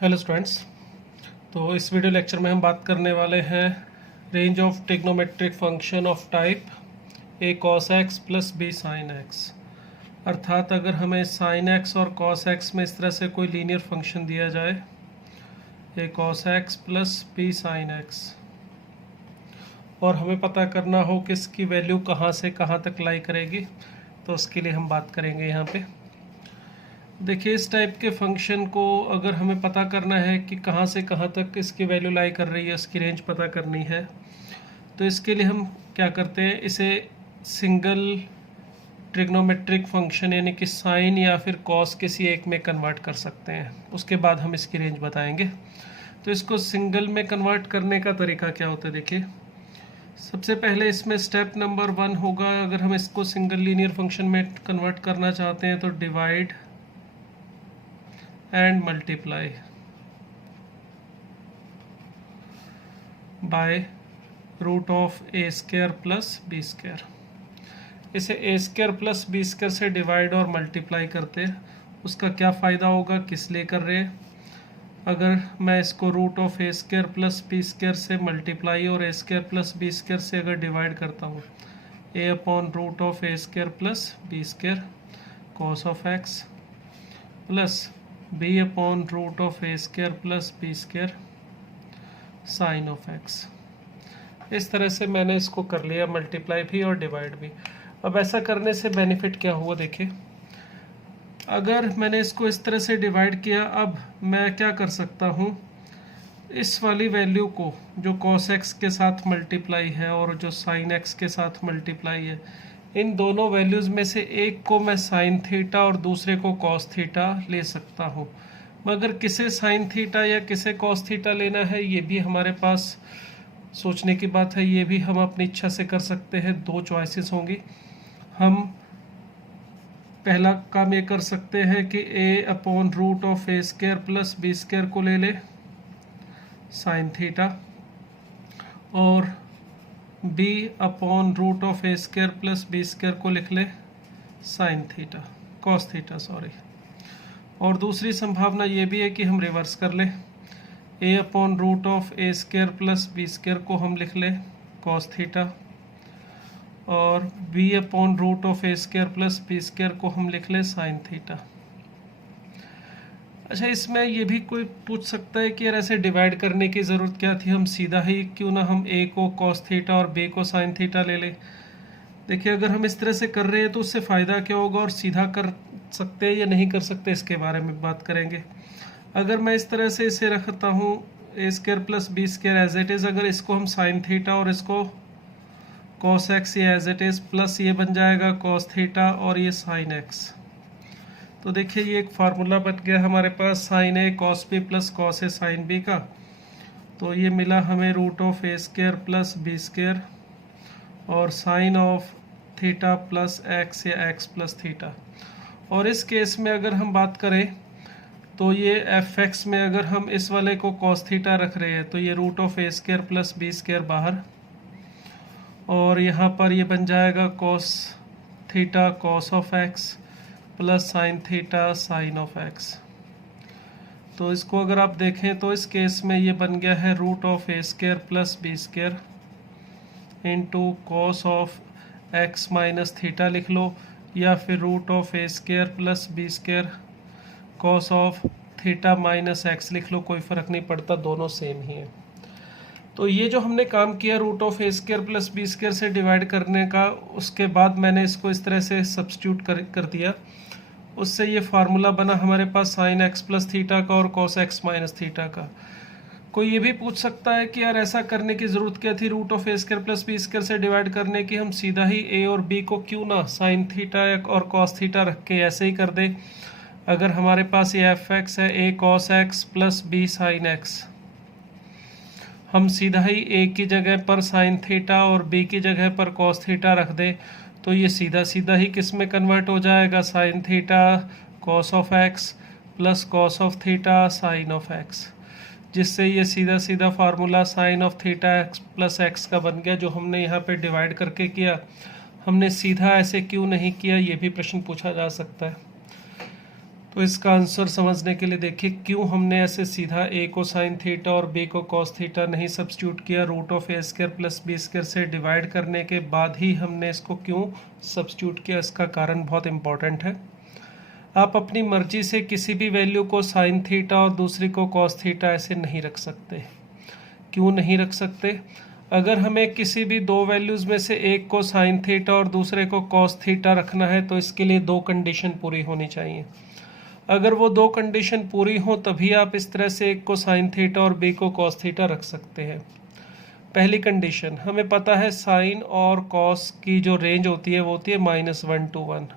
Hello students. तो इस video lecture में हम बात करने वाले हैं range of trigonometric function of type A cos x plus B sine x. अर्थात अगर हमें साइन एक्स और कॉस एक्स में इस तरह से कोई लीनियर फंक्शन दिया जाए A cos x plus B sine x और हमें पता करना हो कि इसकी वैल्यू कहाँ से कहाँ तक लाई करेगी, तो उसके लिए हम बात करेंगे यहाँ पे। देखिए, इस टाइप के फंक्शन को अगर हमें पता करना है कि कहाँ से कहाँ तक इसकी वैल्यू लाई कर रही है, उसकी रेंज पता करनी है, तो इसके लिए हम क्या करते हैं, इसे सिंगल ट्रिग्नोमेट्रिक फंक्शन यानी कि साइन या फिर कॉस किसी एक में कन्वर्ट कर सकते हैं। उसके बाद हम इसकी रेंज बताएंगे। तो इसको सिंगल में कन्वर्ट करने का तरीका क्या होता है, देखिए। सबसे पहले इसमें स्टेप नंबर 1 होगा, अगर हम इसको सिंगल लीनियर फंक्शन में कन्वर्ट करना चाहते हैं तो divide and multiply by root of A square plus B square. इसे A square plus B square से डिवाइड और मल्टीप्लाई करते हैं। उसका क्या फ़ायदा होगा, किस लिए कर रहे हैं। अगर मैं इसको root of A square plus B square से मल्टीप्लाई और A square plus B square से अगर डिवाइड करता हूँ, A upon root of A square plus B square cos of x plus B upon root of A square plus B square sine of x. इस तरह से मैंने इसको कर लिया, मल्टीप्लाई भी और डिवाइड भी। अब ऐसा करने से बेनिफिट क्या हुआ, देखिए। अगर मैंने इसको इस तरह से डिवाइड किया, अब मैं क्या कर सकता हूँ, इस वाली वैल्यू को जो कॉस एक्स के साथ मल्टीप्लाई है और जो साइन एक्स के साथ मल्टीप्लाई है, इन दोनों वैल्यूज़ में से एक को मैं साइन थीटा और दूसरे को कॉस थीटा ले सकता हूँ। मगर किसे साइन थीटा या किसे कॉस थीटा लेना है, ये भी हमारे पास सोचने की बात है। ये भी हम अपनी इच्छा से कर सकते हैं। 2 चॉइसेस होंगी। हम पहला काम ये कर सकते हैं कि A upon root of A square plus B square को ले ले साइन थीटा, और B upon root of A square plus B square को लिख ले sine theta cos theta sorry. और दूसरी संभावना ये भी है कि हम रिवर्स कर ले, A upon root of A square plus B square को हम लिख ले कॉस थीटा, और B upon root of A square plus B square को हम लिख ले साइन थीटा। अच्छा, इसमें ये भी कोई पूछ सकता है कि यार ऐसे डिवाइड करने की ज़रूरत क्या थी, हम सीधा ही क्यों ना हम ए को कॉस थीटा और बी को साइन थीटा ले लें। देखिए, अगर हम इस तरह से कर रहे हैं तो उससे फ़ायदा क्या होगा, और सीधा कर सकते हैं या नहीं कर सकते, इसके बारे में बात करेंगे। अगर मैं इस तरह से इसे रखता हूँ A square plus B square as it is, अगर इसको हम साइन थीटा और इसको कॉस एक्स ये एज इट इज़, प्लस ये बन जाएगा कॉस थीटा और ये साइन एक्स। तो देखिए, ये एक फार्मूला बन गया हमारे पास sine A cos B plus cos A sine B का। तो ये मिला हमें root of A square plus B square और sine of theta plus x या एक्स प्लस थीटा। और इस केस में अगर हम बात करें तो ये एफ एक्स में अगर हम इस वाले को कॉस थीटा रख रहे हैं तो ये root of A square plus B square बाहर, और यहाँ पर ये बन जाएगा cos theta cos of x plus sine theta sine of X. तो इसको अगर आप देखें तो इस केस में ये बन गया है root of A square plus B square into cos of X minus theta लिख लो, या फिर root of A square plus B square cos of theta minus X लिख लो, कोई फ़र्क नहीं पड़ता, दोनों सेम ही है। तो ये जो हमने काम किया root of A square plus B square से डिवाइड करने का, उसके बाद मैंने इसको इस तरह से सब्स्टिट्यूट कर दिया, उससे ये फार्मूला बना हमारे पास साइन एक्स प्लस थीटा का और कॉस एक्स माइनस थीटा का। कोई ये भी पूछ सकता है कि यार ऐसा करने की ज़रूरत क्या थी, root of A square plus B square से डिवाइड करने की, हम सीधा ही ए और बी को क्यों ना साइन थीटा और कॉस थीटा रख के ऐसे ही कर दे। अगर हमारे पास ये एफ एक्स है, A cos x plus B sine x, हम सीधा ही ए की जगह पर साइन थीटा और बी की जगह पर कॉस थीटा रख दे, तो ये सीधा सीधा ही किस में कन्वर्ट हो जाएगा, sign theta cos of x plus cos of theta sine of x, जिससे ये सीधा सीधा formula sign of theta x plus x का बन गया, जो हमने यहाँ पे डिवाइड करके किया। हमने सीधा ऐसे क्यों नहीं किया, ये भी प्रश्न पूछा जा सकता है। तो इसका आंसर समझने के लिए देखिए क्यों हमने ऐसे सीधा a को साइन थीटा और b को कॉस थीटा नहीं सब्स्टिट्यूट किया, root of A square plus B square से डिवाइड करने के बाद ही हमने इसको क्यों सब्स्टिट्यूट किया, इसका कारण बहुत इंपॉर्टेंट है। आप अपनी मर्जी से किसी भी वैल्यू को साइन थीटा और दूसरी को कॉस थीटा ऐसे नहीं रख सकते। क्यों नहीं रख सकते? अगर हमें किसी भी दो वैल्यूज़ में से एक को साइन थीटा और दूसरे को कॉस थीटा रखना है तो इसके लिए दो कंडीशन पूरी होनी चाहिए। अगर वो दो कंडीशन पूरी हो तभी आप इस तरह से एक को साइन थीटा और बी को कॉस थीटा रख सकते हैं। पहली कंडीशन, हमें पता है साइन और कॉस की जो रेंज होती है वो होती है -1 to 1।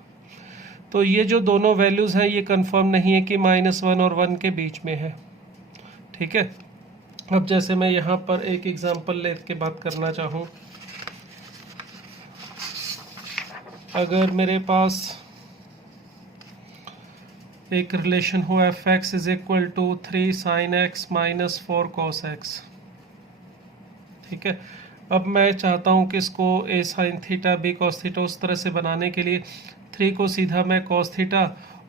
तो ये जो दोनों वैल्यूज़ हैं ये कंफर्म नहीं है कि -1 और 1 के बीच में है। ठीक है, अब जैसे मैं यहाँ पर एक एग्जांपल ले के बात करना चाहूँ, अगर मेरे पास एक रिलेशन हो F X is equal to 3 sin x minus 4 cos x। ठीक है, अब मैं चाहता हूँ कि इसको a sin theta b cos theta उस तरह से बनाने के लिए 3 को सीधा मैं cos थीटा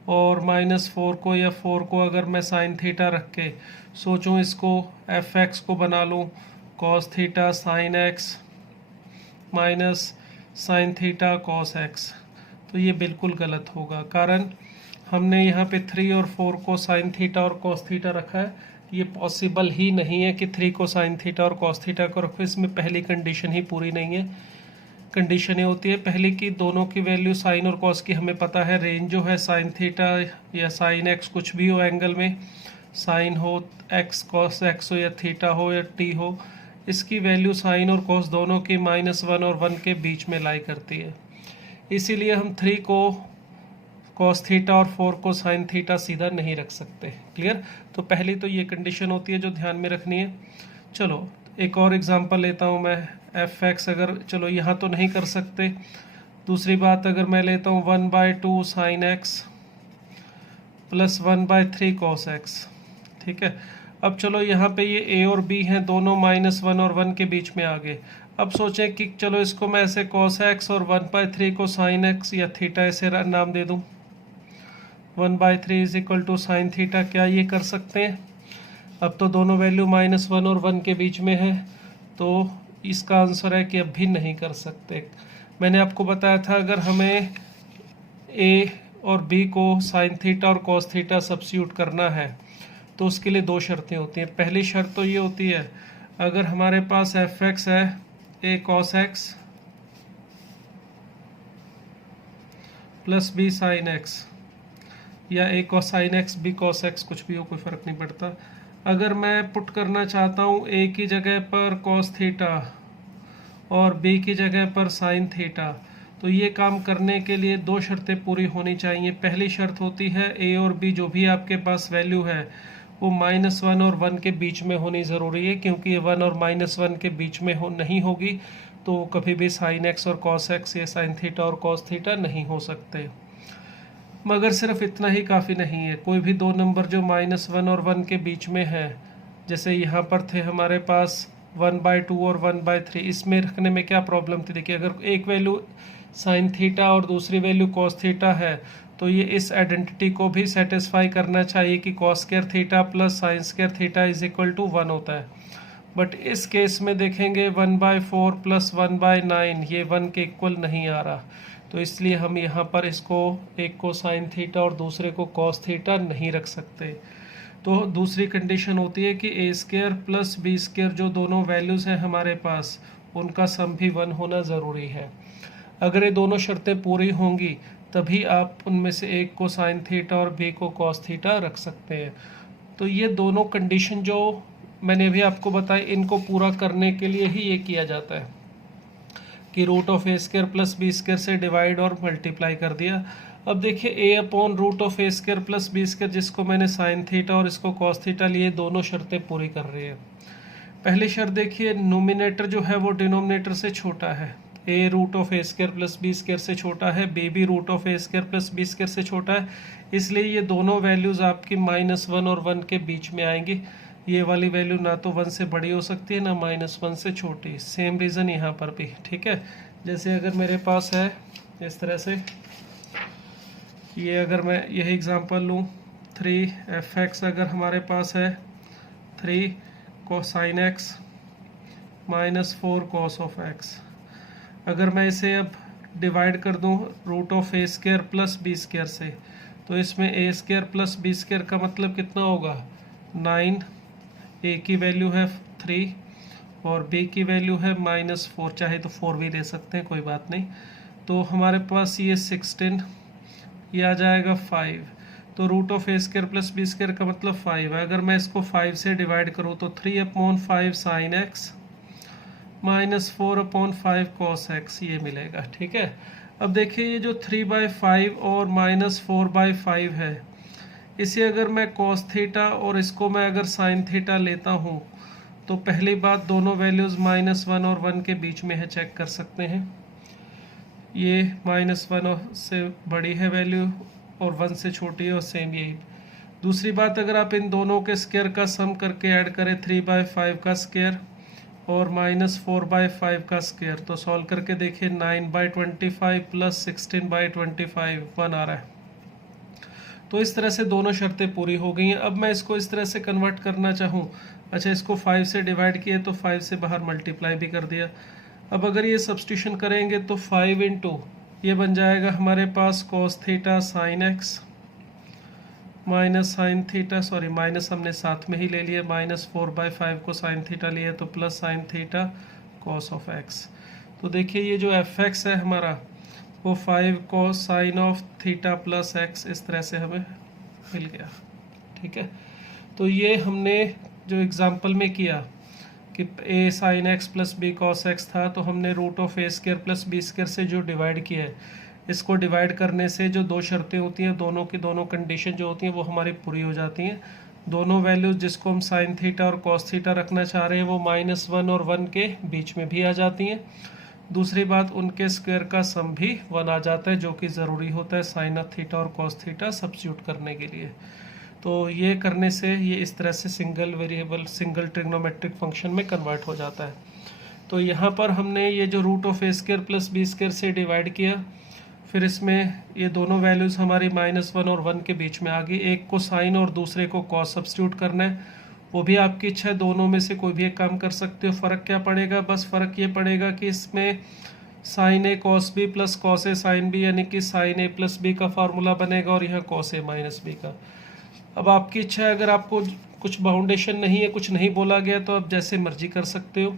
और -4 को या 4 को अगर मैं sin थीटा रख के सोचूं इसको एफ एक्स को बना लूँ cos theta sin x minus sin theta cos x, तो ये बिल्कुल गलत होगा। कारण हमने यहाँ पे 3 और 4 को साइन थीटा और कॉस थीटा रखा है, ये पॉसिबल ही नहीं है कि 3 को साइन थीटा और कॉस थीटा को रखो, इसमें पहली कंडीशन ही पूरी नहीं है। कंडीशन ये होती है पहली की दोनों की वैल्यू साइन और कॉस की हमें पता है, रेंज जो है साइन थीटा या साइन एक्स कुछ भी हो एंगल में, साइन हो एक्स कॉस एक्स हो या थीटा हो या टी हो, इसकी वैल्यू साइन और कॉस दोनों की -1 और 1 के बीच में लाई करती है। इसीलिए हम 3 को कॉस थीटा और 4 को साइन थीटा सीधा नहीं रख सकते। क्लियर? तो पहली तो ये कंडीशन होती है जो ध्यान में रखनी है। चलो एक और एग्जांपल लेता हूँ मैं, एफ एक्स अगर चलो यहाँ तो नहीं कर सकते, दूसरी बात अगर मैं लेता हूँ 1/2 sign x plus 1/3 cos x. ठीक है, अब चलो यहाँ पे ये ए और बी हैं, दोनों -1 और 1 के बीच में आ गए। अब सोचें कि चलो इसको मैं ऐसे कॉस एक्स और 1/3 को साइन एक्स या थीटा ऐसे नाम दे दूँ, 1/3 is equal to sine theta. क्या ये कर सकते हैं? अब तो दोनों वैल्यू -1 और 1 के बीच में है, तो इसका आंसर है कि अब भी नहीं कर सकते। मैंने आपको बताया था अगर हमें ए और बी को साइन थीटा और कॉस थीटा सब्स्टिट्यूट करना है तो उसके लिए दो शर्तें होती हैं। पहली शर्त तो ये होती है अगर हमारे पास एफ एक्स है A cos x plus B sine x या A cosine x B cos x, कुछ भी हो कोई फ़र्क नहीं पड़ता। अगर मैं पुट करना चाहता हूँ ए की जगह पर कॉस थीटा और बी की जगह पर साइन थीटा, तो ये काम करने के लिए दो शर्तें पूरी होनी चाहिए। पहली शर्त होती है ए और बी जो भी आपके पास वैल्यू है वो -1 और 1 के बीच में होनी ज़रूरी है, क्योंकि ये 1 और -1 के बीच में नहीं होगी तो कभी भी साइन एक्स और कॉस एक्स या साइन थीटा और कॉस थीटा नहीं हो सकते। मगर सिर्फ इतना ही काफ़ी नहीं है, कोई भी दो नंबर जो -1 और 1 के बीच में है, जैसे यहाँ पर थे हमारे पास 1/2 और 1/3, इसमें रखने में क्या प्रॉब्लम थी? देखिए अगर एक वैल्यू साइन थीटा और दूसरी वैल्यू कॉस थीटा है तो ये इस आइडेंटिटी को भी सेटिस्फाई करना चाहिए कि cos square theta plus sine square theta is equal to 1 होता है। बट इस केस में देखेंगे 1/4 प्लस 1/9 ये 1 के इक्वल नहीं आ रहा, तो इसलिए हम यहाँ पर इसको एक को साइन थीटा और दूसरे को कॉस थीटा नहीं रख सकते। तो दूसरी कंडीशन होती है कि ए स्क्वायर प्लस बी स्क्वायर जो दोनों वैल्यूज़ हैं हमारे पास उनका सम भी 1 होना ज़रूरी है। अगर ये दोनों शर्तें पूरी होंगी तभी आप उनमें से एक को साइन थीटा और बी को कॉस थीटा रख सकते हैं। तो ये दोनों कंडीशन जो मैंने अभी आपको बताई इनको पूरा करने के लिए ही ये किया जाता है कि root of A square plus B square से डिवाइड और मल्टीप्लाई कर दिया। अब देखिए A upon root of A square plus B square जिसको मैंने साइन थीटा और इसको कॉस थीटा लिए, दोनों शर्तें पूरी कर रही है। पहली शर्त देखिए नोमिनेटर जो है वो डिनोमिनेटर से छोटा है, A root of A square plus B square से छोटा है, बी भी root of A square plus B square से छोटा है, इसलिए ये दोनों वैल्यूज़ आपकी -1 और 1 के बीच में आएंगी। ये वाली वैल्यू ना तो 1 से बड़ी हो सकती है ना -1 से छोटी। सेम रीज़न यहाँ पर भी, ठीक है। जैसे अगर मेरे पास है इस तरह से, ये अगर मैं यही एग्जांपल लूँ 3 f(x) अगर हमारे पास है 3 cosine X minus 4 cos of X. अगर मैं इसे अब डिवाइड कर दूं root of A square plus B square से, तो इसमें A square plus B square का मतलब कितना होगा 9। ए की वैल्यू है 3 और बी की वैल्यू है -4, चाहे तो 4 भी दे सकते हैं, कोई बात नहीं। तो हमारे पास ये 16, ये आ जाएगा 5। तो root of A square plus B square का मतलब 5 है। अगर मैं इसको 5 से डिवाइड करूँ तो 3/5 साइन एक्स -4/5 कॉस एक्स ये मिलेगा। ठीक है, अब देखिए ये जो 3/5 और -4/5 है, इसे अगर मैं कॉस थीटा और इसको मैं अगर साइन थीटा लेता हूँ तो पहली बात दोनों वैल्यूज़ -1 और 1 के बीच में है, चेक कर सकते हैं। ये -1 से बड़ी है वैल्यू और 1 से छोटी है और सेम यही। दूसरी बात, अगर आप इन दोनों के स्क्वायर का सम करके ऐड करें 3/5 का स्क्वायर और -4/5 का स्क्वायर, तो सॉल्व करके देखिए 9/25 प्लस 16/25 1 आ रहा है। तो इस तरह से दोनों शर्तें पूरी हो गई हैं। अब मैं इसको इस तरह से कन्वर्ट करना चाहूँ, अच्छा इसको 5 से डिवाइड किए तो 5 से बाहर मल्टीप्लाई भी कर दिया। अब अगर ये सब्स्टिट्यूशन करेंगे तो 5 इंटू ये बन जाएगा हमारे पास cos theta sine x minus sine theta, sorry minus हमने साथ में ही ले लिया, -4/5 को साइन थीटा लिया तो plus sine theta cos of X. तो देखिए ये जो एफ एक्स है हमारा वो 5 cos sine of theta plus x इस तरह से हमें मिल गया। ठीक है, तो ये हमने जो एग्जांपल में किया कि A sine x plus B cos x था, तो हमने root of A square plus B square से जो डिवाइड किया है, इसको डिवाइड करने से जो दो शर्तें होती हैं, दोनों की दोनों कंडीशन जो होती हैं वो हमारी पूरी हो जाती हैं। दोनों वैल्यूज जिसको हम साइन थीटा और कॉस थीटा रखना चाह रहे हैं वो -1 और 1 के बीच में भी आ जाती हैं। दूसरी बात, उनके स्क्वायर का सम भी 1 आ जाता है, जो कि ज़रूरी होता है साइन ऑफ थीटा और कॉस थीटा सब्स्टिट्यूट करने के लिए। तो ये करने से ये इस तरह से single variable single trigonometric function में कन्वर्ट हो जाता है। तो यहाँ पर हमने ये जो root of A square plus B square से डिवाइड किया, फिर इसमें ये दोनों वैल्यूज़ हमारी -1 और 1 के बीच में आ गई। एक को साइन और दूसरे को कॉस सब्स्टिट्यूट करना है, वो भी आपकी इच्छा है, दोनों में से कोई भी एक काम कर सकते हो। फ़र्क क्या पड़ेगा, बस फ़र्क ये पड़ेगा कि इसमें sign A cos B plus cos A sine B, यानी कि साइन ए प्लस बी का फार्मूला बनेगा और यहाँ कॉस ए माइनस बी का। अब आपकी इच्छा है, अगर आपको कुछ बाउंडेशन नहीं है, कुछ नहीं बोला गया, तो आप जैसे मर्जी कर सकते हो।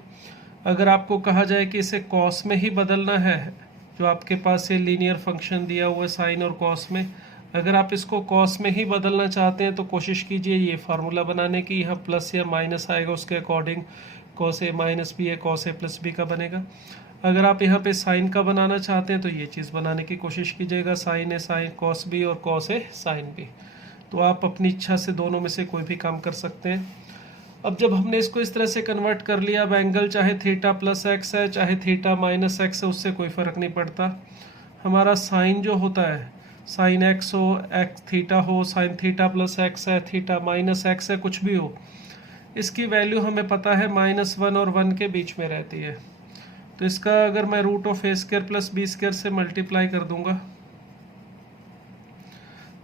अगर आपको कहा जाए कि इसे कॉस में ही बदलना है, जो आपके पास ये लीनियर फंक्शन दिया हुआ है साइन और कॉस में, अगर आप इसको कॉस में ही बदलना चाहते हैं तो कोशिश कीजिए ये फार्मूला बनाने की, यहाँ प्लस या माइनस आएगा, उसके according cos A minus B है कॉस ए प्लस बी का बनेगा। अगर आप यहाँ पे साइन का बनाना चाहते हैं तो ये चीज़ बनाने की कोशिश कीजिएगा, sign A sine cos B और कॉस ए साइन बी। तो आप अपनी इच्छा से दोनों में से कोई भी काम कर सकते हैं। अब जब हमने इसको इस तरह से कन्वर्ट कर लिया, अब एंगल चाहे थीटा प्लस एक्स है चाहे थीटा माइनस एक्स है, उससे कोई फ़र्क नहीं पड़ता। हमारा साइन जो होता है, साइन एक्स हो, एक्स थीटा हो, साइन थीटा प्लस एक्स है, थीटा माइनस एक्स है, कुछ भी हो, इसकी वैल्यू हमें पता है -1 और 1 के बीच में रहती है। तो इसका अगर मैं root of A square plus B square से मल्टीप्लाई कर दूंगा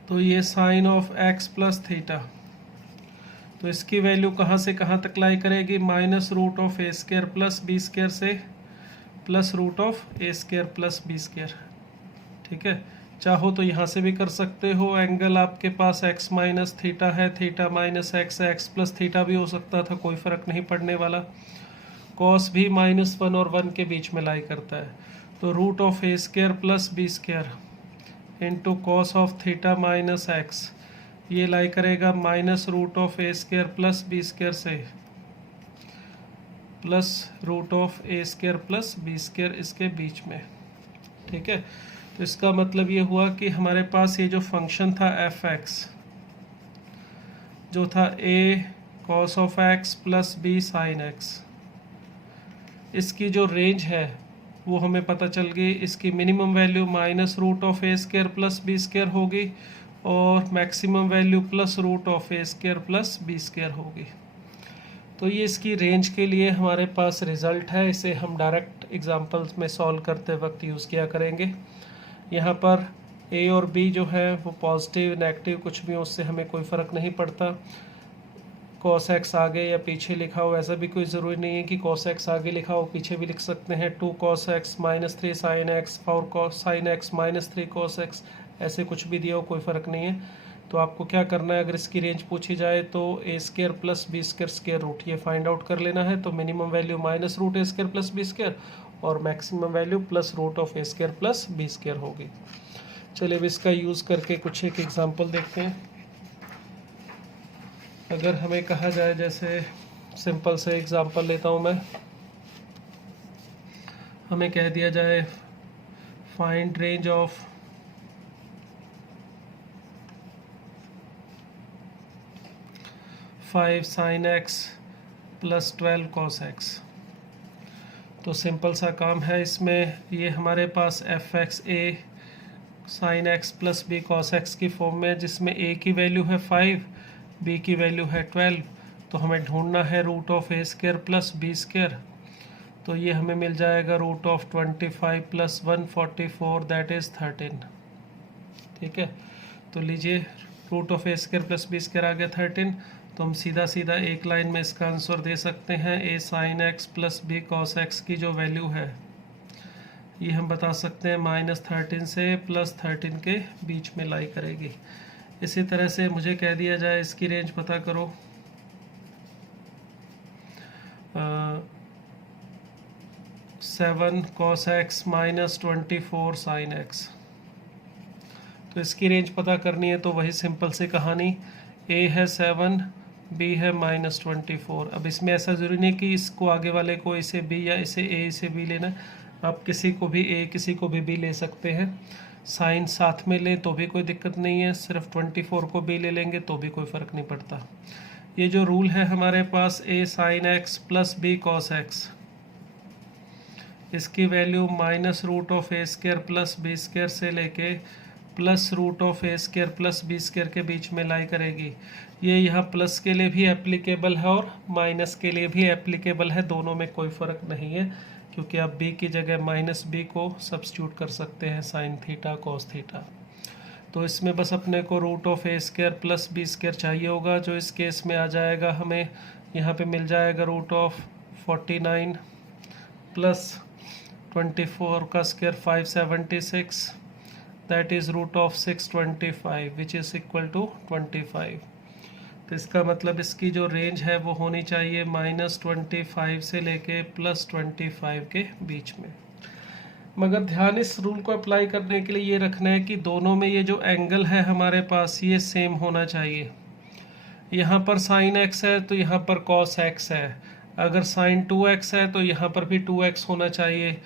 तो ये sine of x plus theta, तो इसकी वैल्यू कहाँ से कहाँ तक लाई करेगी, -root of A square plus B square से plus root of A square plus B square. ठीक है, चाहो तो यहाँ से भी कर सकते हो। एंगल आपके पास x माइनस थीटा है, थीटा माइनस एक्स है, एक्स प्लस थीटा भी हो सकता था, कोई फ़र्क नहीं पड़ने वाला। कॉस भी -1 और 1 के बीच में लाई करता है, तो root of A square plus B square into cos of theta minus x, ये लाई करेगा -root of A square plus B square से plus root of A square plus B square इसके बीच में। ठीक है, तो इसका मतलब ये हुआ कि हमारे पास ये जो फंक्शन था एफ एक्स, जो था a cos of x plus B sine x, इसकी जो रेंज है वो हमें पता चल गई। इसकी minimum value -root of A square plus B square होगी और maximum value +root of A square plus B square होगी। तो ये इसकी रेंज के लिए हमारे पास रिज़ल्ट है, इसे हम डायरेक्ट एग्जांपल्स में सॉल्व करते वक्त यूज़ किया करेंगे। यहाँ पर ए और बी जो है वो पॉजिटिव नेगेटिव कुछ भी हो, उससे हमें कोई फ़र्क नहीं पड़ता। कॉस एक्स आगे या पीछे लिखा हो, ऐसा भी कोई ज़रूरी नहीं है कि कॉस एक्स आगे लिखा हो, पीछे भी लिख सकते हैं। 2 cos x -3 sin x 4 cos sin x -3 cos x, ऐसे कुछ भी दिया हो, कोई फ़र्क नहीं है। तो आपको क्या करना है, अगर इसकी रेंज पूछी जाए तो a² + b² स्क्वायर रूट ये फाइंड आउट कर लेना है। तो मिनिमम वैल्यू -√a² + b² और मैक्सिमम वैल्यू +√a² + b² होगी। चलिए अब इसका यूज़ करके कुछ एक एग्जांपल देखते हैं। अगर हमें कहा जाए, जैसे सिंपल से एग्जांपल लेता हूँ मैं, हमें कह दिया जाए find range of five sin x + 12 cos x। तो सिंपल सा काम है इसमें। ये हमारे पास fx(a) sin x + b cos x की फॉर्म में है, जिसमें a की वैल्यू है 5, b की वैल्यू है 12। तो हमें ढूंढना है √a² + b²। तो ये हमें मिल जाएगा √25 + 144 दैट इज़ 13। ठीक है, तो लीजिए √a² + b² आ गया 13। तो हम सीधा सीधा एक लाइन में इसका आंसर दे सकते हैं। a sin x + b cos x की जो वैल्यू है ये हम बता सकते हैं -13 से +13 के बीच में लाई करेगी। इसी तरह से मुझे कह दिया जाए इसकी रेंज पता करो, 7 cos x -24 sin x। तो इसकी रेंज पता करनी है तो वही सिंपल सी कहानी, a है 7, b है -24। अब इसमें ऐसा ज़रूरी नहीं कि इसको आगे वाले को इसे b या इसे a इसे b लेना, आप किसी को भी a किसी को भी b ले सकते हैं। साइन साथ में लें तो भी कोई दिक्कत नहीं है, सिर्फ 24 को b ले लेंगे तो भी कोई फ़र्क नहीं पड़ता। ये जो रूल है हमारे पास a sin x + b cos x, इसकी वैल्यू -√a² + b² से लेके +√a² + b² के बीच में लाई करेगी। ये यहाँ प्लस के लिए भी एप्लीकेबल है और माइनस के लिए भी एप्लीकेबल है, दोनों में कोई फ़र्क नहीं है, क्योंकि आप b की जगह -b को सब्स्टिट्यूट कर सकते हैं sin थीटा cos थीटा। तो इसमें बस अपने को √a² + b² चाहिए होगा, जो इस केस में आ जाएगा हमें यहाँ पे मिल जाएगा √49 + 24 का square 576 that is √625 which is equal to 25। तो इसका मतलब इसकी जो रेंज है वो होनी चाहिए -25 से लेके +25 के बीच में। मगर ध्यान इस रूल को अप्लाई करने के लिए ये रखना है कि दोनों में ये जो एंगल है हमारे पास ये सेम होना चाहिए। यहाँ पर sin x है तो यहाँ पर cos x है, अगर sin 2x है तो यहाँ पर भी 2x होना चाहिए।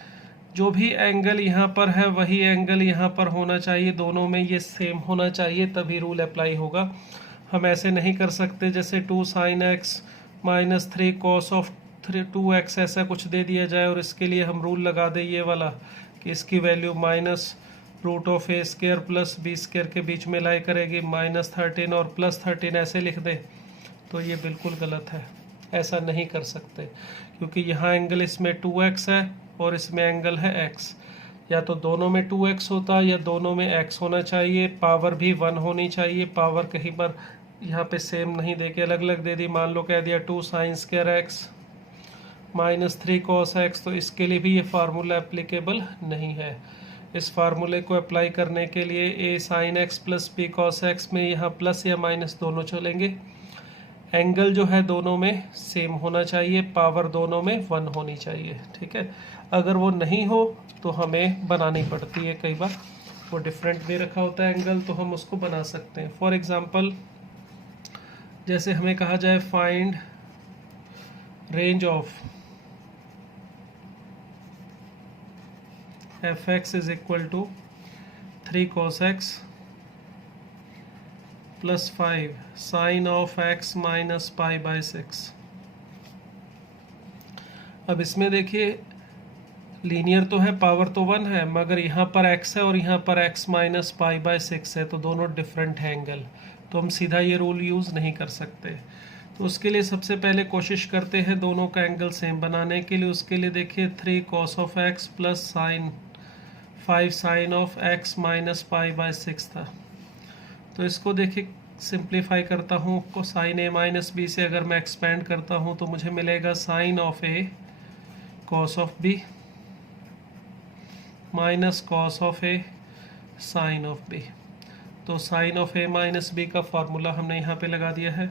जो भी एंगल यहाँ पर है वही एंगल यहाँ पर होना चाहिए, दोनों में ये सेम होना चाहिए, तभी रूल अप्लाई होगा। हम ऐसे नहीं कर सकते जैसे 2 sin x -3 cos of 2x ऐसा कुछ दे दिया जाए और इसके लिए हम रूल लगा दें ये वाला कि इसकी वैल्यू -√a² + b² के बीच में लाई करेगी, -13 और +13 ऐसे लिख दें, तो ये बिल्कुल गलत है। ऐसा नहीं कर सकते, क्योंकि यहाँ एंगल इसमें 2x है और इसमें एंगल है x। या तो दोनों में 2x होता या दोनों में x होना चाहिए, पावर भी 1 होनी चाहिए। पावर कहीं पर यहाँ पे सेम नहीं दे के अलग अलग दे दी, मान लो कह दिया 2 sin² x -3 cos x, तो इसके लिए भी ये फार्मूला एप्लीकेबल नहीं है। इस फार्मूले को अप्लाई करने के लिए a sin x + b cos x में यहाँ प्लस या माइनस दोनों चलेंगे। एंगल जो है दोनों में सेम होना चाहिए, पावर दोनों में 1 होनी चाहिए। ठीक है, अगर वो नहीं हो तो हमें बनानी पड़ती है, कई बार वो डिफरेंट वे रखा होता है एंगल, तो हम उसको बना सकते हैं। फॉर एग्जांपल जैसे हमें कहा जाए find range of fx is equal to 3 cos x + 5 sin of x - π/6। अब इसमें देखिए लीनियर तो है, पावर तो 1 है, मगर यहाँ पर x है और यहाँ पर x - π/6 है, तो दोनों डिफरेंट है एंगल, तो हम सीधा ये रूल यूज़ नहीं कर सकते। तो उसके लिए सबसे पहले कोशिश करते हैं दोनों का एंगल सेम बनाने के लिए। उसके लिए देखिए 3 cos of x + sin 5 sine of x minus pi by 6 था। तो इसको देखिए सिंप्लीफाई करता हूँ, कोसाइन a माइनस बी से अगर मैं एक्सपेंड करता हूँ तो मुझे मिलेगा sine of a cos of b minus cos of a sine of b। तो sine of a minus b का फार्मूला हमने यहाँ पे लगा दिया है।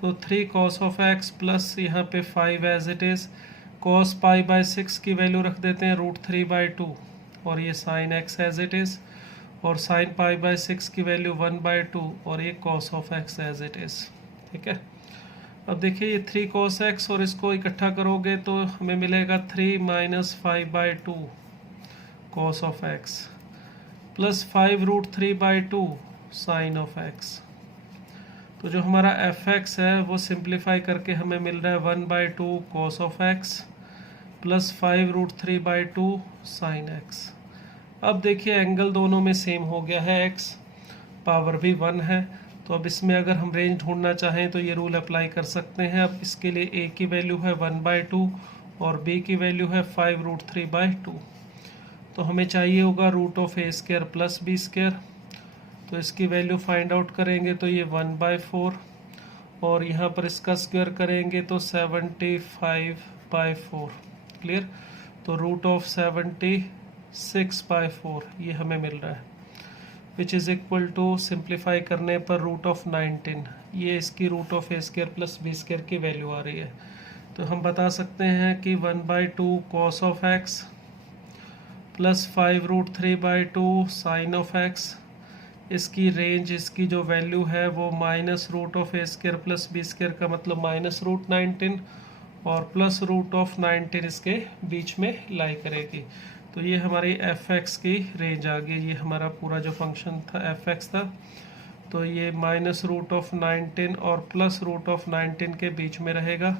तो 3 कॉस ऑफ x प्लस यहाँ पे 5 as it is, cos pi by 6 की वैल्यू रख देते हैं √3/2 और ये sine x as it is, और साइन पाई बाय 6 की वैल्यू 1/2 और ये cos of x as it is. ठीक है, अब देखिए ये 3 cos x और इसको इकट्ठा करोगे तो हमें मिलेगा 3 minus 5/2 cos of x plus 5√3/2 sine of x। तो जो हमारा fx है वो सिंप्लीफाई करके हमें मिल रहा है 1/2 cos of x plus 5√3/2 sine x। अब देखिए एंगल दोनों में सेम हो गया है, x पावर भी 1 है। तो अब इसमें अगर हम रेंज ढूंढना चाहें तो ये रूल अप्लाई कर सकते हैं। अब इसके लिए a की वैल्यू है 1/2 और b की वैल्यू है 5√3/2। तो हमें चाहिए होगा √a² प्लस b²। तो इसकी वैल्यू फाइंड आउट करेंगे तो ये 1/4 और यहाँ पर इसका स्क्वायर करेंगे तो 75/4। क्लियर, तो √76/4 ये हमें मिल रहा है, which is equal to simplify करने पर √19। ये इसकी √a² प्लस b² की वैल्यू आ रही है। तो हम बता सकते हैं कि 1/2 cos of x plus 5√3/2 sine of x, इसकी रेंज, इसकी जो वैल्यू है वो माइनस √a² प्लस b² का मतलब माइनस √19 और प्लस √19 इसके बीच में लाई करेगी। तो ये हमारी fx की रेंज आ गई। ये हमारा पूरा जो फंक्शन था fx था, तो ये माइनस √19 और प्लस √19 के बीच में रहेगा।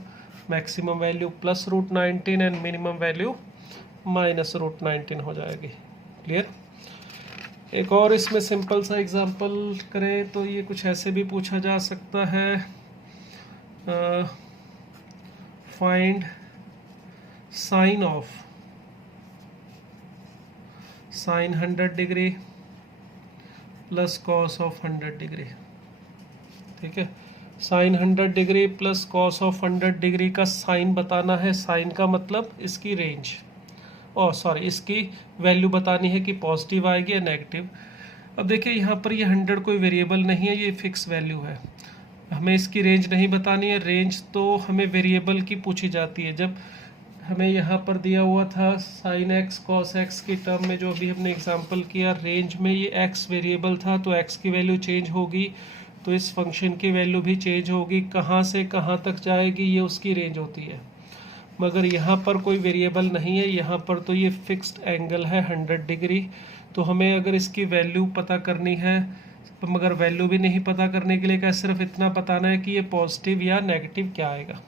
Maximum value plus √19 and minimum value minus √19 हो जाएगी। क्लियर। एक और इसमें सिंपल सा एग्जांपल करें तो ये कुछ ऐसे भी पूछा जा सकता है, find sine of sine 100 degree plus cos of 100 degree. ठीक है, sine 100 degree plus cos of 100 degree का साइन बताना है। साइन का मतलब इसकी रेंज, इसकी वैल्यू बतानी है कि पॉजिटिव आएगी या नेगेटिव। अब देखिए यहाँ पर ये 100 कोई वेरिएबल नहीं है, ये फिक्स वैल्यू है। हमें इसकी रेंज नहीं बतानी है। रेंज तो हमें वेरिएबल की पूछी जाती है। जब हमें यहाँ पर दिया हुआ था साइन x कॉस x की टर्म में, जो अभी हमने एग्जांपल किया, रेंज में ये x वेरिएबल था तो x की वैल्यू चेंज होगी तो इस फंक्शन की वैल्यू भी चेंज होगी। कहाँ से कहाँ तक जाएगी ये उसकी रेंज होती है। मगर यहाँ पर कोई वेरिएबल नहीं है, यहाँ पर तो ये फिक्स्ड एंगल है 100 डिग्री। तो हमें अगर इसकी वैल्यू पता करनी है, मगर वैल्यू भी नहीं पता करने के लिए क्या, सिर्फ इतना बताना है कि ये पॉजिटिव या नेगेटिव क्या आएगा।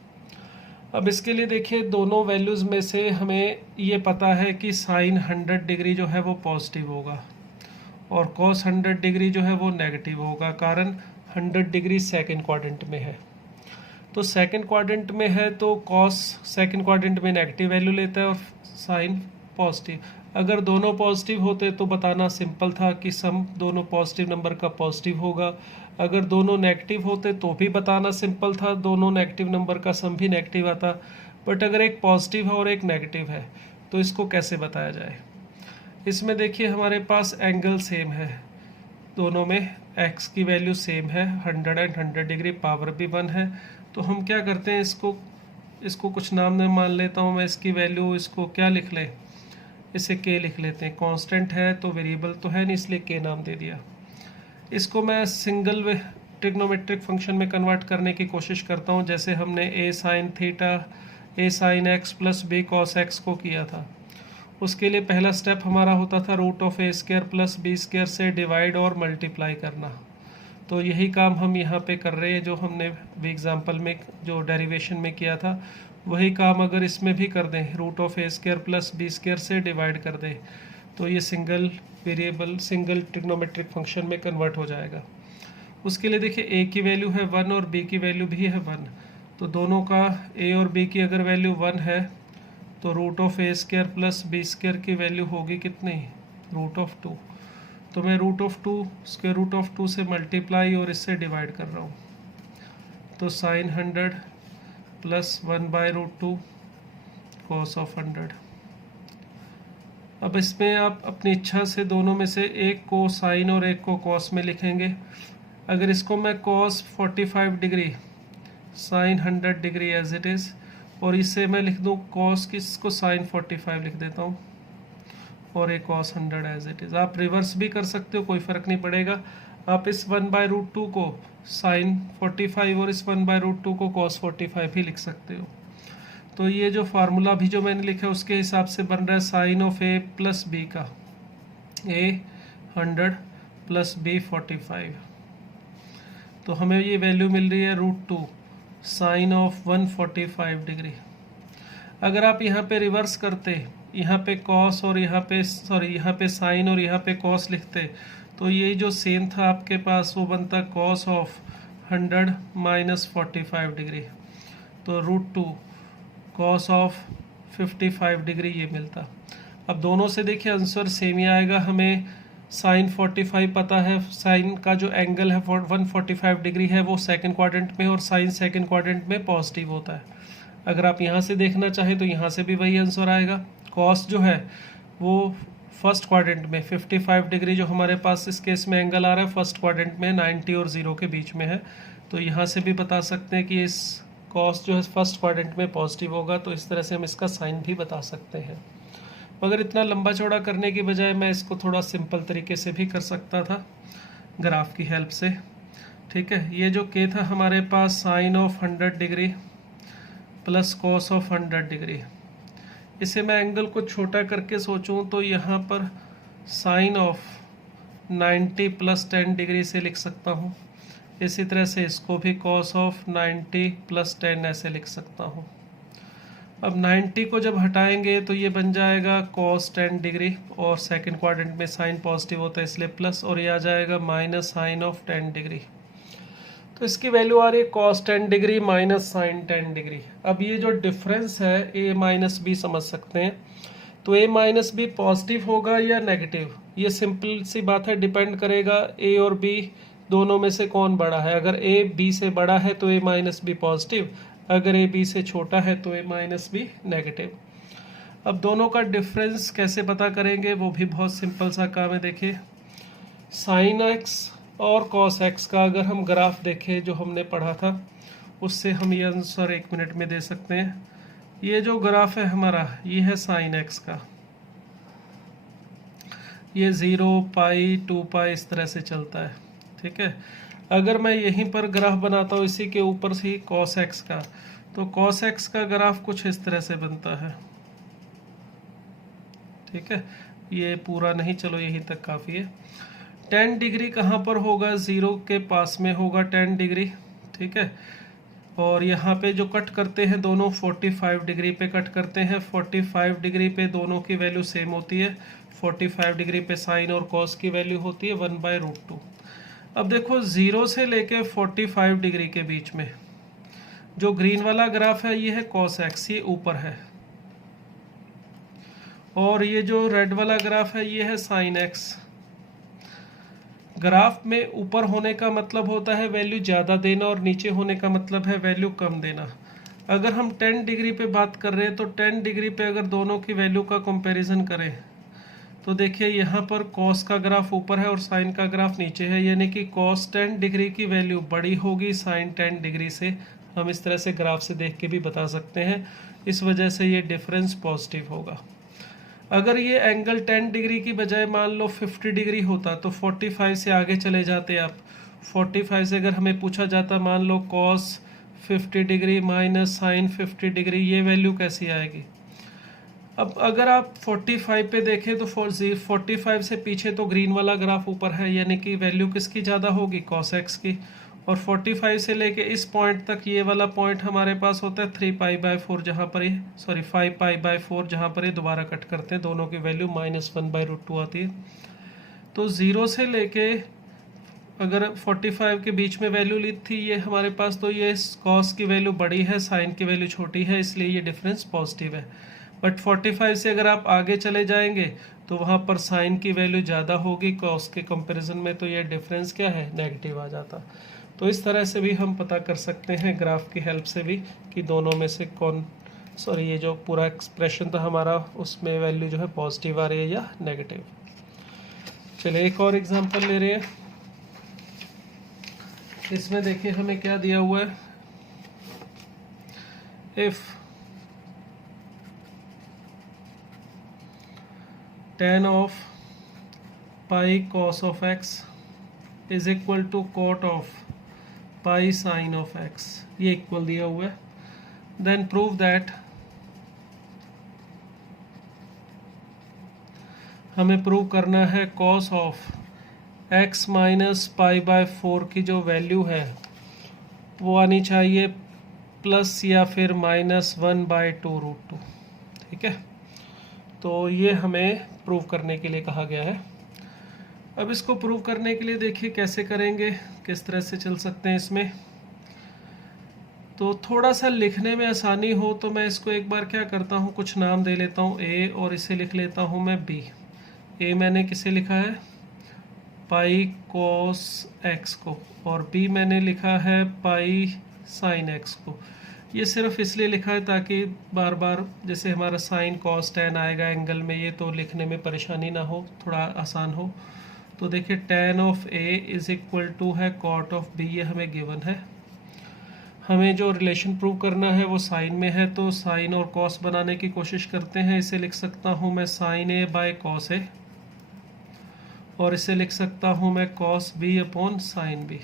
अब इसके लिए देखिए दोनों वैल्यूज़ में से हमें ये पता है कि साइन 100 डिग्री जो है वो पॉजिटिव होगा और कॉस 100 डिग्री जो है वो नेगेटिव होगा, कारण 100 डिग्री सेकेंड क्वाड्रेंट में है। तो सेकंड क्वाड्रेंट में है तो कॉस सेकंड क्वाड्रेंट में नेगेटिव वैल्यू लेता है और साइन पॉजिटिव। अगर दोनों पॉजिटिव होते तो बताना सिंपल था कि सम दोनों पॉजिटिव नंबर का पॉजिटिव होगा। अगर दोनों नेगेटिव होते तो भी बताना सिंपल था, दोनों नेगेटिव नंबर का सम भी नेगेटिव आता। बट अगर एक पॉजिटिव है और एक नेगेटिव है तो इसको कैसे बताया जाए। इसमें देखिए हमारे पास एंगल सेम है, दोनों में x की वैल्यू सेम है, 100 एंड 100 डिग्री, पावर भी 1 है। तो हम क्या करते हैं, इसको कुछ नाम में मान लेता हूँ मैं। इसकी वैल्यू, इसको क्या लिख लें, इसे k लिख लेते हैं। कांस्टेंट है तो वेरिएबल तो है नहीं, इसलिए k नाम दे दिया। इसको मैं सिंगल ट्रिग्नोमेट्रिक फंक्शन में कन्वर्ट करने की कोशिश करता हूँ, जैसे हमने a sin x plus b cos x को किया था। उसके लिए पहला स्टेप हमारा होता था √a² प्लस b² से डिवाइड और मल्टीप्लाई करना। तो यही काम हम यहाँ पे कर रहे हैं, जो हमने एग्जांपल में जो डेरिवेशन में किया था वही काम अगर इसमें भी कर दें, √a² प्लस b² से डिवाइड कर दें तो ये single variable single trigonometric function में कन्वर्ट हो जाएगा। उसके लिए देखिए a की वैल्यू है 1 और b की वैल्यू भी है 1। तो दोनों का a और b की अगर वैल्यू 1 है तो √a² प्लस b² की वैल्यू होगी कितनी, रूट ऑफ 2। तो मैं root of 2 square root of 2 से मल्टीप्लाई और इससे डिवाइड कर रहा हूँ। तो साइन 100 प्लस 1/√2 कॉस ऑफ 100। अब इसमें आप अपनी इच्छा से दोनों में से एक को साइन और एक को कॉस में लिखेंगे। अगर इसको मैं cos 45 degree sine 100 degree as it is, और इससे मैं लिख दूँ कॉस किसको साइन 45 लिख देता हूँ, और एक कॉस 100 एज इट इज़। आप रिवर्स भी कर सकते हो, कोई फ़र्क नहीं पड़ेगा। आप इस 1/√2 को साइन 45 और इस 1/√2 को कॉस 45 भी लिख सकते हो। तो ये जो फार्मूला भी जो मैंने लिखा है उसके हिसाब से बन रहा है sine of A plus B का, ए 100 प्लस बी 45। तो हमें ये वैल्यू मिल रही है √2 साइन ऑफ 145 डिग्री। अगर आप यहाँ पे रिवर्स करते, यहाँ पे कॉस और यहाँ पे यहाँ पे साइन और यहाँ पे कॉस लिखते, तो ये जो सेम था आपके पास वो बनता कॉस ऑफ 100 माइनस 45 डिग्री। तो √2 कॉस ऑफ 55 डिग्री ये मिलता। अब दोनों से देखिए आंसर सेम ही आएगा। हमें साइन 45 पता है, साइन का जो एंगल है 145 डिग्री है वो सेकंड क्वाड्रेंट में, और साइन सेकंड क्वाड्रेंट में पॉजिटिव होता है। अगर आप यहाँ से देखना चाहें तो यहाँ से भी वही आंसर आएगा। कॉस जो है वो फर्स्ट क्वाड्रेंट में 55 डिग्री जो हमारे पास इस केस में एंगल आ रहा है फर्स्ट क्वाड्रेंट में 90 और 0 के बीच में है। तो यहाँ से भी बता सकते हैं कि इस कॉस जो है फर्स्ट क्वाड्रेंट में पॉजिटिव होगा। तो इस तरह से हम इसका साइन भी बता सकते हैं। मगर इतना लंबा चौड़ा करने की बजाय मैं इसको थोड़ा सिंपल तरीके से भी कर सकता था ग्राफ की हेल्प से। ठीक है, ये जो के था हमारे पास sine of 100 degree plus cos of 100 degree. इसे मैं एंगल को छोटा करके सोचूं तो यहाँ पर साइन ऑफ 90 प्लस 10 डिग्री से लिख सकता हूँ। इसी तरह से इसको भी कॉस ऑफ 90 प्लस 10 ऐसे लिख सकता हूँ। अब 90 को जब हटाएंगे तो ये बन जाएगा कॉस 10 डिग्री, और सेकंड क्वाड्रेंट में साइन पॉजिटिव होता है इसलिए प्लस, और ये आ जाएगा माइनस साइन ऑफ 10 डिग्री। तो इसकी वैल्यू आ रही है cos 10 degree minus sine 10 degree. अब ये जो डिफरेंस है ए माइनस बी समझ सकते हैं। तो ए माइनस बी पॉजिटिव होगा या नेगेटिव, ये सिंपल सी बात है, डिपेंड करेगा ए और बी दोनों में से कौन बड़ा है। अगर ए बी से बड़ा है तो ए माइनस बी पॉजिटिव, अगर ए बी से छोटा है तो ए माइनस बी नेगेटिव। अब दोनों का डिफरेंस कैसे पता करेंगे, वो भी बहुत सिंपल सा काम है। देखिए साइन एक्स और कॉस एक्स का अगर हम ग्राफ देखें जो हमने पढ़ा था, उससे हम ये आंसर 1 मिनट में दे सकते हैं। ये जो ग्राफ है हमारा ये है साइन एक्स का, ये 0 पाई 2 पाई इस तरह से चलता है। ठीक है, अगर मैं यहीं पर ग्राफ बनाता हूँ इसी के ऊपर से ही कॉस एक्स का, तो कॉस एक्स का ग्राफ कुछ इस तरह से बनता है। ठीक है, ये पूरा नहीं, चलो यहीं तक काफ़ी है। 10 डिग्री कहाँ पर होगा, 0 के पास में होगा 10 डिग्री। ठीक है, और यहाँ पे जो कट करते हैं दोनों 45 डिग्री पे कट करते हैं। 45 डिग्री पे दोनों की वैल्यू सेम होती है। 45 डिग्री पे साइन और कॉस की वैल्यू होती है 1/√2। अब देखो 0 से लेके 45 डिग्री के बीच में जो ग्रीन वाला ग्राफ है ये है कॉस एक्स, ये ऊपर है, और ये जो रेड वाला ग्राफ है ये है साइन एक्स। ग्राफ में ऊपर होने का मतलब होता है वैल्यू ज़्यादा देना, और नीचे होने का मतलब है वैल्यू कम देना। अगर हम 10 डिग्री पे बात कर रहे हैं तो 10 डिग्री पे अगर दोनों की वैल्यू का कंपैरिजन करें तो देखिए यहाँ पर कॉस का ग्राफ ऊपर है और साइन का ग्राफ नीचे है, यानी कि कॉस 10 डिग्री की वैल्यू बड़ी होगी साइन 10 डिग्री से। हम इस तरह से ग्राफ से देख के भी बता सकते हैं, इस वजह से ये डिफरेंस पॉजिटिव होगा। अगर ये एंगल 10 डिग्री की बजाय मान लो 50 डिग्री होता तो 45 से आगे चले जाते आप। 45 से अगर हमें पूछा जाता मान लो cos 50 degree minus sine 50 degree, ये वैल्यू कैसी आएगी। अब अगर आप 45 पे देखें तो 45 से पीछे तो ग्रीन वाला ग्राफ ऊपर है, यानी कि वैल्यू किसकी ज़्यादा होगी, कॉस एक्स की। और 45 से लेके इस पॉइंट तक ये वाला पॉइंट हमारे पास होता है 3π/4 जहाँ पर ये 5π/4 जहाँ पर ये दोबारा कट करते हैं, दोनों की वैल्यू -1/√2 आती है। तो 0 से लेके अगर 45 के बीच में वैल्यू ली थी ये हमारे पास, तो ये कॉस की वैल्यू बड़ी है, साइन की वैल्यू छोटी है, इसलिए ये डिफरेंस पॉजिटिव है। बट 45 से अगर आप आगे चले जाएंगे तो वहाँ पर साइन की वैल्यू ज़्यादा होगी कॉस के कंपैरिजन में, तो ये डिफरेंस क्या है, नेगेटिव आ जाता। तो इस तरह से भी हम पता कर सकते हैं ग्राफ की हेल्प से भी कि दोनों में से कौन, सॉरी ये जो पूरा एक्सप्रेशन था हमारा उसमें वैल्यू जो है पॉजिटिव आ रही है या नेगेटिव। चलिए एक और एग्जांपल ले रहे हैं। इसमें देखिए हमें क्या दिया हुआ है, if tan of pi cos of x is equal to cot of pi sine of x, ये इक्वल दिया हुआ है, देन प्रूव दैट, हमें प्रूव करना है cos of x minus pi by 4 की जो वैल्यू है वो आनी चाहिए प्लस या फिर -1/2√2। ठीक है, तो ये हमें प्रूव करने के लिए कहा गया है। अब इसको प्रूव करने के लिए देखिए कैसे करेंगे, किस तरह से चल सकते हैं इसमें। तो थोड़ा सा लिखने में आसानी हो तो मैं इसको एक बार क्या करता हूँ, कुछ नाम दे लेता हूँ a और इसे लिख लेता हूँ मैं b। a मैंने किसे लिखा है, पाई cos x को, और b मैंने लिखा है पाई साइन x को। ये सिर्फ इसलिए लिखा है ताकि बार बार जैसे हमारा साइन cos tan आएगा एंगल में, ये तो लिखने में परेशानी ना हो, थोड़ा आसान हो। तो देखिए tan of a is equal to है cot ऑफ b, ये हमें गिवन है। हमें जो रिलेशन प्रूव करना है वो साइन में है, तो साइन और कॉस बनाने की कोशिश करते हैं। इसे लिख सकता हूँ मैं sine A by cos A, और इसे लिख सकता हूँ मैं cos B upon sine B,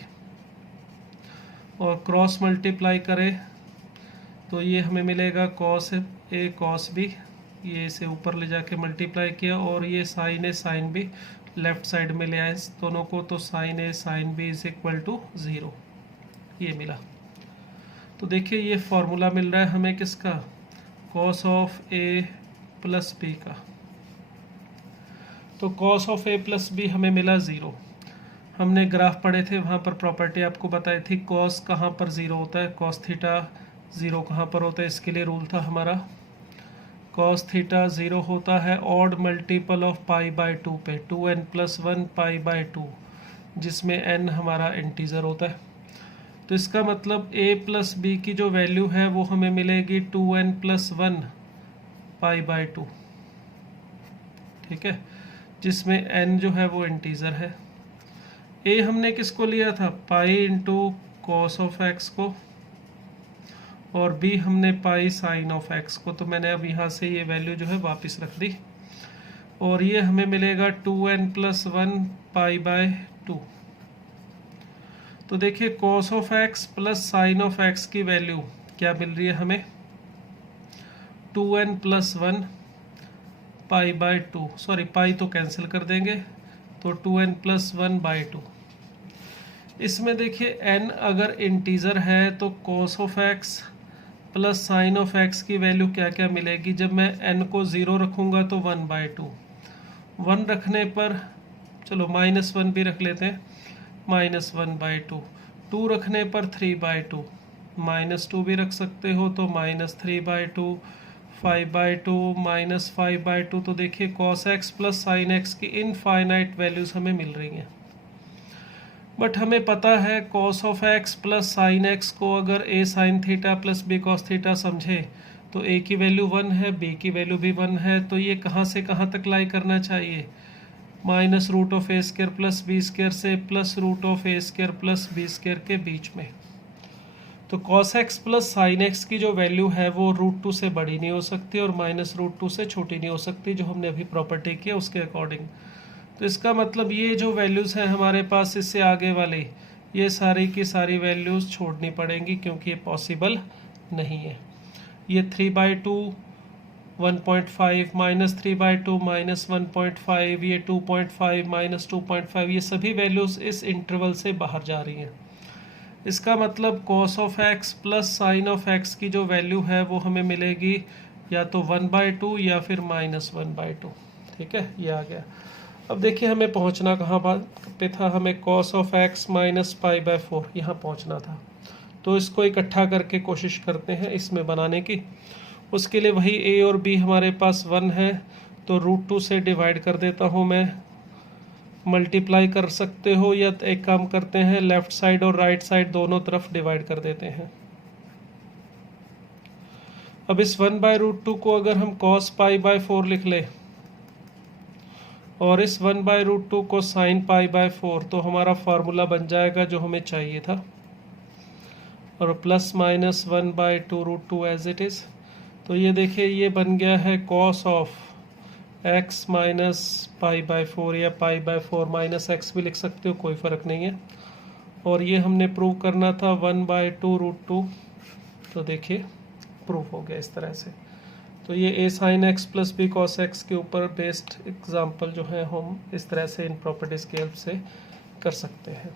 और क्रॉस मल्टीप्लाई करें तो ये हमें मिलेगा कॉस ए कॉस बी, ये इसे ऊपर ले जाके मल्टीप्लाई किया, और ये sine A sine B left side में ले आए दोनों को, तो sine A sine B is equal to 0, ये मिला। तो देखिए ये फॉर्मूला मिल रहा है हमें किसका, cos of A plus B का। तो cos of A plus B हमें मिला 0। हमने ग्राफ पढ़े थे, वहाँ पर प्रॉपर्टी आपको बताई थी, कॉस कहाँ पर 0 होता है, कॉस थीटा 0 कहाँ पर होता है, इसके लिए रूल था हमारा, कॉस थीटा 0 होता है odd multiple of pi by 2 पे, 2n+1 पाई बाय 2, जिसमें n हमारा इंटीजर होता है। तो इसका मतलब a प्लस बी की जो वैल्यू है वो हमें मिलेगी 2n+1 पाई बाय 2। ठीक है, जिसमें n जो है वो इंटीजर है। a हमने किसको लिया था, pi into cos of x को, और b हमने पाई साइन ऑफ x को। तो मैंने अब यहाँ से ये वैल्यू जो है वापस रख दी, और ये हमें मिलेगा 2n+1 पाई बाय 2। तो देखिए cos of x plus sign of x की वैल्यू क्या मिल रही है हमें, 2n+1 पाई बाय 2, सॉरी पाई तो कैंसिल कर देंगे, तो 2n+1 बाय 2। इसमें देखिए n अगर इंटीजर है तो cos of x plus sign of x की वैल्यू क्या क्या मिलेगी, जब मैं n को 0 रखूँगा तो 1/2, 1 रखने पर चलो -1 भी रख लेते हैं, -1/2, 2 रखने पर 3/2, -2 भी रख सकते हो तो -3/2, 5/2, -5/2। तो देखिए cos x plus sin x की इनफाइनाइट वैल्यूज हमें मिल रही हैं। बट हमें पता है cos of x plus sin x को अगर a sin theta plus b cos theta समझे तो a की वैल्यू 1 है, b की वैल्यू भी 1 है, तो ये कहाँ से कहाँ तक लाई करना चाहिए, -√(a² प्लस b² से +√(a² प्लस b² के बीच में। तो cos x plus sin x की जो वैल्यू है वो √2 से बड़ी नहीं हो सकती और -√2 से छोटी नहीं हो सकती, जो हमने अभी प्रॉपर्टी की है उसके अकॉर्डिंग। तो इसका मतलब ये जो वैल्यूज़ हैं हमारे पास इससे आगे वाले, ये सारी की सारी वैल्यूज़ छोड़नी पड़ेंगी क्योंकि ये पॉसिबल नहीं है। ये 3/2, 1.5, -3/2, -1.5, ये 2.5, -2.5, ये सभी वैल्यूज़ इस इंटरवल से बाहर जा रही हैं। इसका मतलब cos of x plus sign of x की जो वैल्यू है वो हमें मिलेगी या तो 1/2 या फिर -1/2। ठीक है, ये आ गया। अब देखिए हमें पहुंचना कहाँ पे था, हमें cos ऑफ x माइनस π/4 यहाँ पहुंचना था। तो इसको इकट्ठा करके कोशिश करते हैं इसमें बनाने की। उसके लिए वही a और b हमारे पास 1 है, तो √2 से डिवाइड कर देता हूँ मैं, मल्टीप्लाई कर सकते हो या एक काम करते हैं लेफ़्ट साइड और राइट साइड दोनों तरफ डिवाइड कर देते हैं। अब इस 1/√2 को अगर हम cos π/4 लिख ले और इस 1/√2 को sin π/4, तो हमारा फार्मूला बन जाएगा जो हमें चाहिए था, और plus minus 1/2√2 as it is. तो ये देखिए ये बन गया है cos ऑफ x माइनस π/4 या π/4 माइनस x भी लिख सकते हो, कोई फ़र्क नहीं है। और ये हमने प्रूव करना था 1/2√2, तो देखिए प्रूव हो गया इस तरह से। तो ये a sin x plus b cos x के ऊपर बेस्ड एग्जाम्पल जो है हम इस तरह से इन प्रॉपर्टीज़ की हेल्प से कर सकते हैं।